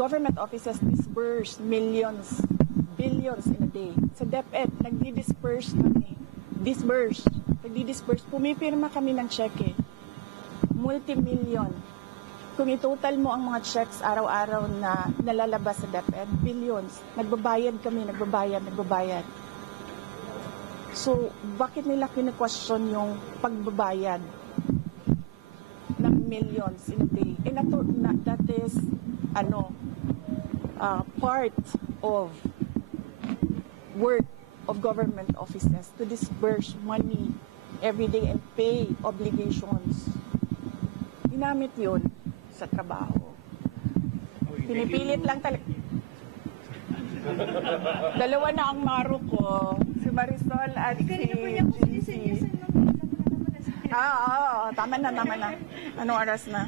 government offices disperse millions, billions in a day. Sa DepEd, nagdi-disperse kami. Nagdi-disperse. Pumipirma kami ng cheque. Multi-million. Kung itotal mo ang mga checks araw-araw na nalalabas sa DepEd, billions. Nagbabayad kami, nagbabayad. So, bakit nila kine-question yung pagbabayad ng millions in a day? And that is, part of work of government offices to disperse money every day and pay obligations. Ginamit yun sa trabaho. Pinipilit lang talaga. Dalawa na ang maro ko. Si Marisol at si GC. Tama na. Anong oras na?